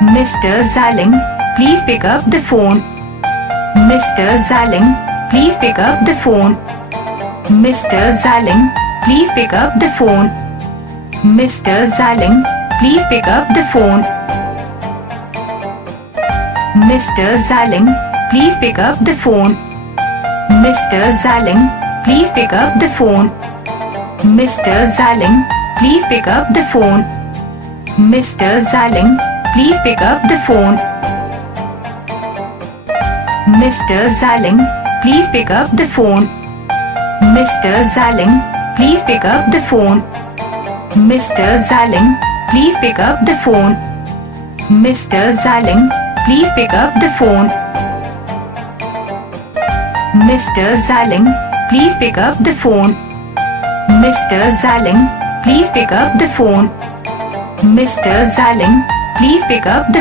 Mr. Zalling, please pick up the phone. Mr. Zalling, please pick up the phone. Mr. Zalling, please pick up the phone. Mr. Zalling, please pick up the phone. Mr. Zalling, please pick up the phone. Mr. Zalling, please pick up the phone. Mr. Zalling, please pick up the phone. Mr. Zalling, please pick up the phone. Mr. Zalling, please pick up the phone. Mr. Zalling, please pick up the phone. Mr. Zalling, please pick up the phone. Mr. Zalling, please pick up the phone. Mr. Zalling, please pick up the phone. Mr. Zalling, please pick up the phone. Mr. Zalling, please pick up the